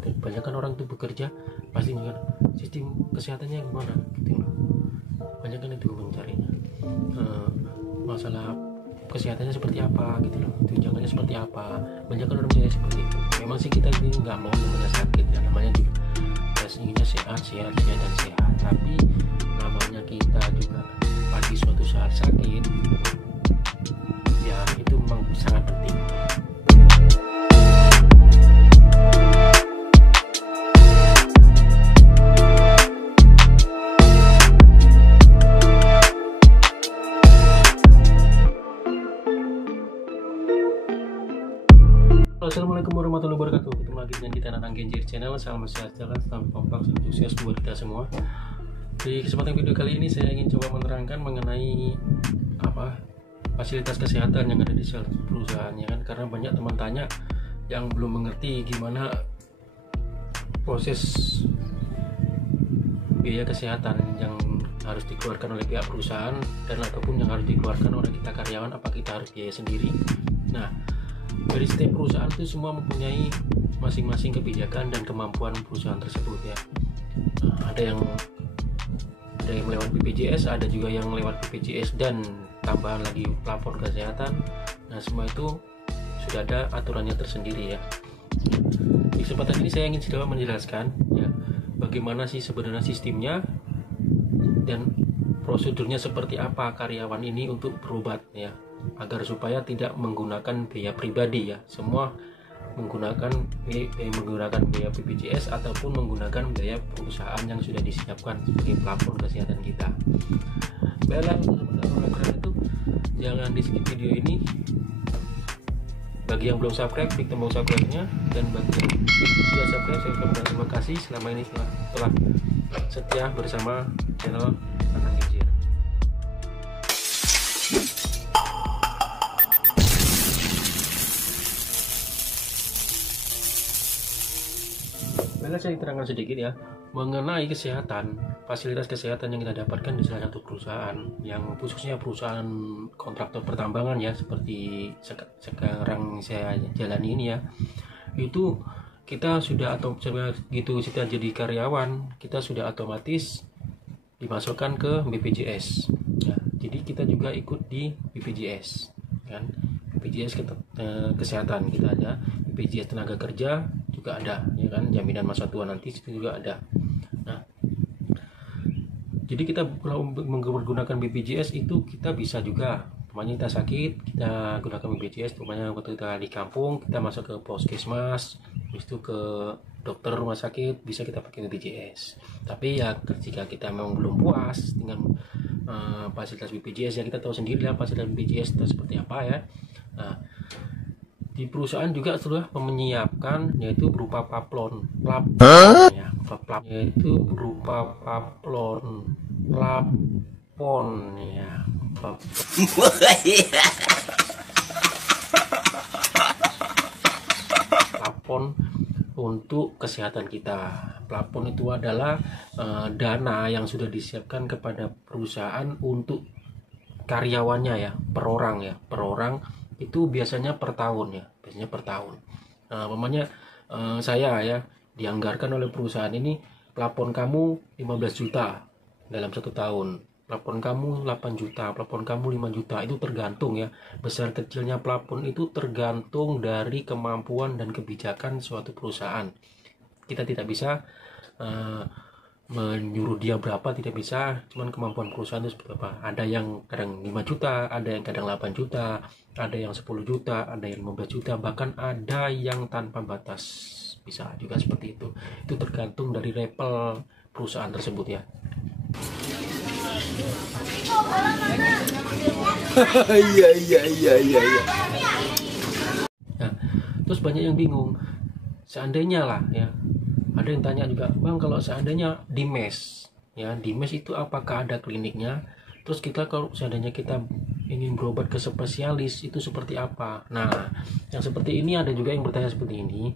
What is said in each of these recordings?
Banyak kan orang tuh bekerja pasti kan sistem kesehatannya gimana gitu loh. Banyak kan itu mencarinya masalah kesehatannya seperti apa gitu loh, tunjangannya seperti apa. Banyak kan orang mencari seperti itu. Memang sih kita ini nggak mau namanya sakit ya, namanya juga inginnya sehat dan sehat. Tapi namanya kita juga pasti suatu saat sakit, ya itu memang sangat penting. Assalamualaikum warahmatullahi wabarakatuh. Ketemu lagi dengan kita Nanang Genjir Channel. Salam sejahtera, salam kompak, salam sukses buat kita semua. Di kesempatan video kali ini saya ingin coba menerangkan mengenai fasilitas kesehatan yang ada di perusahaannya kan, karena banyak teman tanya yang belum mengerti gimana proses biaya kesehatan yang harus dikeluarkan oleh pihak perusahaan dan ataupun yang harus dikeluarkan oleh kita karyawan, apa kita harus biaya sendiri. Nah, dari setiap perusahaan itu semua mempunyai masing-masing kebijakan dan kemampuan perusahaan tersebut ya. Nah, ada yang lewat BPJS, ada juga yang lewat BPJS dan tambahan lagi pelapor kesehatan. Nah, semua itu sudah ada aturannya tersendiri ya. Di kesempatan ini saya ingin sedikit menjelaskan ya, bagaimana sih sebenarnya sistemnya dan prosedurnya seperti apa karyawan ini untuk berobat ya, agar supaya tidak menggunakan biaya pribadi ya. Semua menggunakan biaya BPJS ataupun menggunakan biaya perusahaan yang sudah disiapkan sebagai pelapor kesehatan kita. Baiklah, itu jangan di skip video ini. Bagi yang belum subscribe, klik tombol subscribe-nya, dan bagi yang sudah subscribe, saya ucapkan terima kasih selama ini telah setia bersama channel Nanang Genjir. Baiklah, saya terangkan sedikit ya mengenai kesehatan, fasilitas kesehatan yang kita dapatkan di salah satu perusahaan, yang khususnya perusahaan kontraktor pertambangan ya, seperti sekarang saya jalani ini ya. Itu kita sudah atau begitu kita jadi karyawan, kita sudah otomatis dimasukkan ke BPJS ya. Jadi kita juga ikut di BPJS kan, BPJS kesehatan kita ada, BPJS tenaga kerja juga ada ya kan, jaminan masa tua nanti itu juga ada. Nah, jadi kita kalau menggunakan BPJS itu kita bisa juga, umpamanya kita sakit kita gunakan BPJS. Umpamanya waktu kita di kampung kita masuk ke puskesmas, habis itu ke dokter rumah sakit, bisa kita pakai BPJS. Tapi ya ketika kita memang belum puas dengan fasilitas BPJS ya, kita tahu sendiri lah fasilitas BPJS itu seperti apa ya. Nah, di perusahaan juga sudah menyiapkan, yaitu berupa plafon ya, yaitu berupa plafon ya, plafon untuk kesehatan kita. Plafon itu adalah dana yang sudah disiapkan kepada perusahaan untuk karyawannya ya, per orang itu biasanya per tahun ya, Nah, umpamanya saya ya dianggarkan oleh perusahaan ini, plafon kamu 15 juta dalam 1 tahun, plafon kamu 8 juta, plafon kamu 5 juta. Itu tergantung ya, besar kecilnya plafon itu tergantung dari kemampuan dan kebijakan suatu perusahaan. Kita tidak bisa menyuruh dia berapa, tidak bisa, cuman kemampuan perusahaan itu seperti apa. Ada yang kadang 5 juta, ada yang kadang 8 juta, ada yang 10 juta, ada yang 15 juta, bahkan ada yang tanpa batas, bisa juga seperti itu. Itu tergantung dari level perusahaan tersebut ya. Iya. Nah, terus banyak yang bingung, seandainya lah ya, ada yang tanya juga, Bang, kalau seandainya di mes ya, di mes itu apakah ada kliniknya? Terus kita kalau seandainya kita ingin berobat ke spesialis itu seperti apa? Nah, yang seperti ini ada juga yang bertanya seperti ini.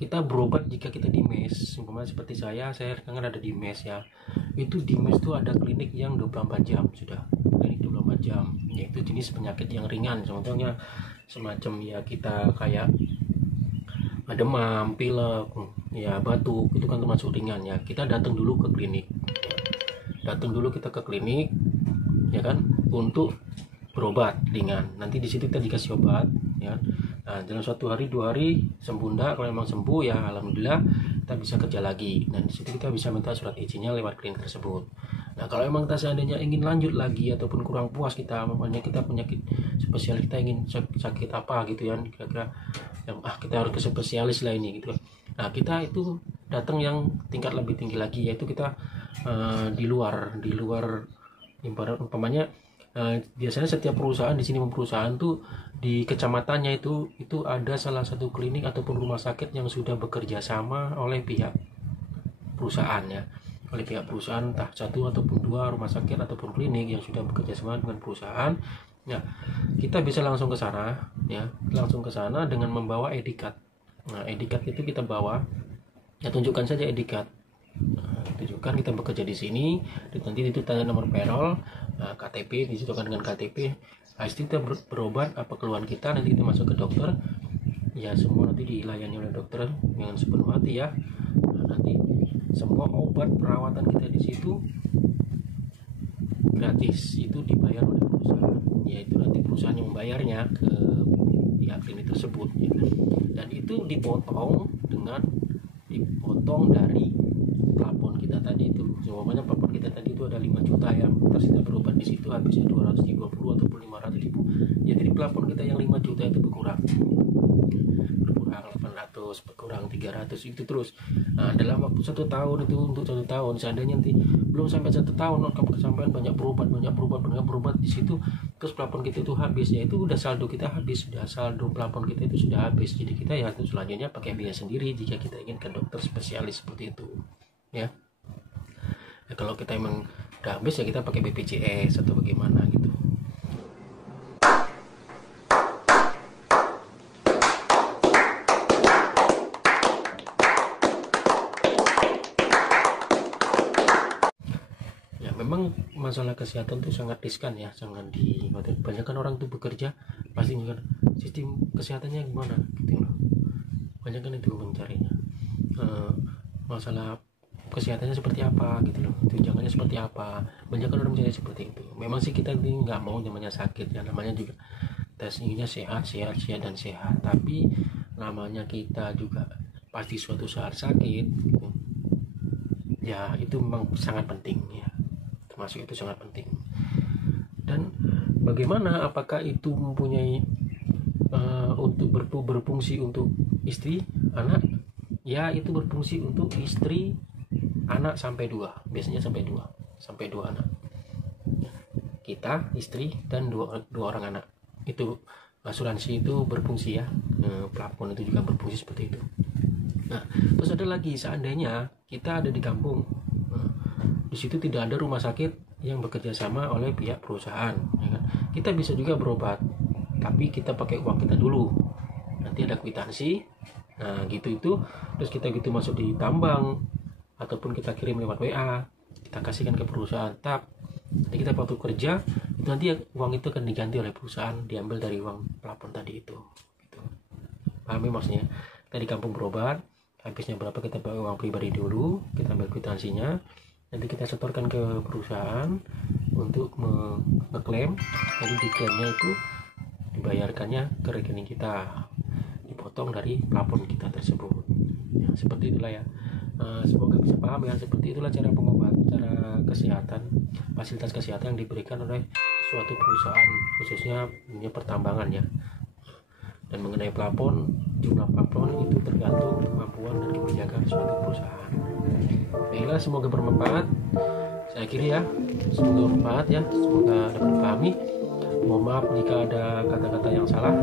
Kita berobat jika kita di mes, umpamanya seperti saya kan ada di mes ya. Itu di mes itu ada klinik yang 24 jam sudah. Klinik 24 jam, yaitu jenis penyakit yang ringan. Contohnya semacam ya kita kayak demam, pilek, ya batuk, itu kan termasuk ringan ya. Kita datang dulu ke klinik. Datang dulu kita ke klinik, ya kan, untuk berobat ringan. Nanti di situ kita dikasih obat, ya. Nah, dalam 1 hari 2 hari sembuh enggak, kalau memang sembuh ya alhamdulillah kita bisa kerja lagi. Dan di situ kita bisa minta surat izinnya lewat klinik tersebut. Nah, kalau emang kita seandainya ingin lanjut lagi ataupun kurang puas kita, makanya kita penyakit spesialis, kita ingin sakit apa gitu ya, kira-kira yang kita harus ke spesialis lah ini gitu. Nah, kita itu datang yang tingkat lebih tinggi lagi, yaitu kita di luar ibarat umpamanya biasanya setiap perusahaan di sini perusahaan tuh di kecamatannya itu ada salah satu klinik ataupun rumah sakit yang sudah bekerja sama oleh pihak perusahaan ya, oleh pihak perusahaan, entah 1 ataupun 2 rumah sakit ataupun klinik yang sudah bekerja sama dengan perusahaan. Nah, kita bisa langsung ke sana ya, langsung ke sana dengan membawa ID card. Nah, ID card itu kita bawa, ya tunjukkan saja ID card. Nah, tunjukkan kita bekerja di sini, nanti itu tanda nomor payroll, KTP, disitukan dengan KTP. Nah, kita berobat apa keluhan kita, nanti kita masuk ke dokter, ya semua nanti dilayani oleh dokter dengan sepenuh hati ya. Nah, nanti semua obat perawatan kita di situ gratis, itu dibayar oleh perusahaan, yaitu nanti perusahaan yang membayarnya ke pihak klinik tersebut ya. Dan itu dipotong dari plafon kita tadi itu. Semuanya plafon kita tadi itu ada 5 juta ya, terus kita berobat di situ habisnya 250 ataupun 500 ribu ya. Jadi plafon kita yang 5 juta itu berkurang 800, berkurang 300 itu terus. Nah, dalam waktu 1 tahun itu, untuk 1 tahun seandainya nanti belum sampai 1 tahun kamu kesampaian banyak berobat di situ, terus plafon kita itu habis ya, itu udah saldo kita habis, sudah saldo plafon kita itu sudah habis. Jadi kita ya selanjutnya pakai biaya sendiri jika kita ingin ke dokter spesialis seperti itu ya. Ya, kalau kita emang udah habis ya kita pakai BPJS atau bagaimana gitu. Ya memang masalah kesehatan itu sangat riskan ya, sangat banyak kan orang tuh bekerja pasti juga sistem kesehatannya gimana gitu loh. Banyak kan itu mencarinya masalah kesehatannya seperti apa gitu loh, tunjangannya seperti apa. Banyak kan orang mencari seperti itu. Memang sih kita ini nggak mau namanya sakit ya, namanya juga tes inginnya sehat, tapi namanya kita juga pasti suatu saat sakit gitu. Ya itu memang sangat penting ya, termasuk itu sangat penting. Dan bagaimana, apakah itu mempunyai untuk berfungsi untuk istri, anak? Ya itu berfungsi untuk istri, anak sampai 2, biasanya sampai 2 anak. Kita, istri, dan 2 orang anak. Itu asuransi itu berfungsi ya. Plafon itu juga berfungsi seperti itu. Nah, terus ada lagi, seandainya kita ada di kampung, di situ tidak ada rumah sakit yang bekerja sama oleh pihak perusahaan, ya kan? Kita bisa juga berobat, tapi kita pakai uang kita dulu. Nanti ada kwitansi, nah gitu itu, terus kita gitu masuk di tambang ataupun kita kirim lewat WA, kita kasihkan ke perusahaan tap. Nanti kita waktu kerja itu nanti uang itu akan diganti oleh perusahaan, diambil dari uang plafon tadi itu. Gitu. Pahami maksudnya? Kita di kampung berobat, habisnya berapa kita pakai uang pribadi dulu, kita ambil kwitansinya, nanti kita setorkan ke perusahaan untuk mengeklaim. Jadi diklaimnya itu dibayarkannya ke rekening kita, dipotong dari plafon kita tersebut ya, seperti itulah ya. Semoga bisa paham ya, seperti itulah cara pengobatan, cara kesehatan, fasilitas kesehatan yang diberikan oleh suatu perusahaan, khususnya dunia pertambangan ya. Dan mengenai plafon, jumlah plafon itu tergantung kemampuan dan kebijakan suatu perusahaan. Baiklah, semoga bermanfaat. Saya kira ya, semoga bermanfaat ya, semoga dapat dipahami. Mohon maaf jika ada kata-kata yang salah.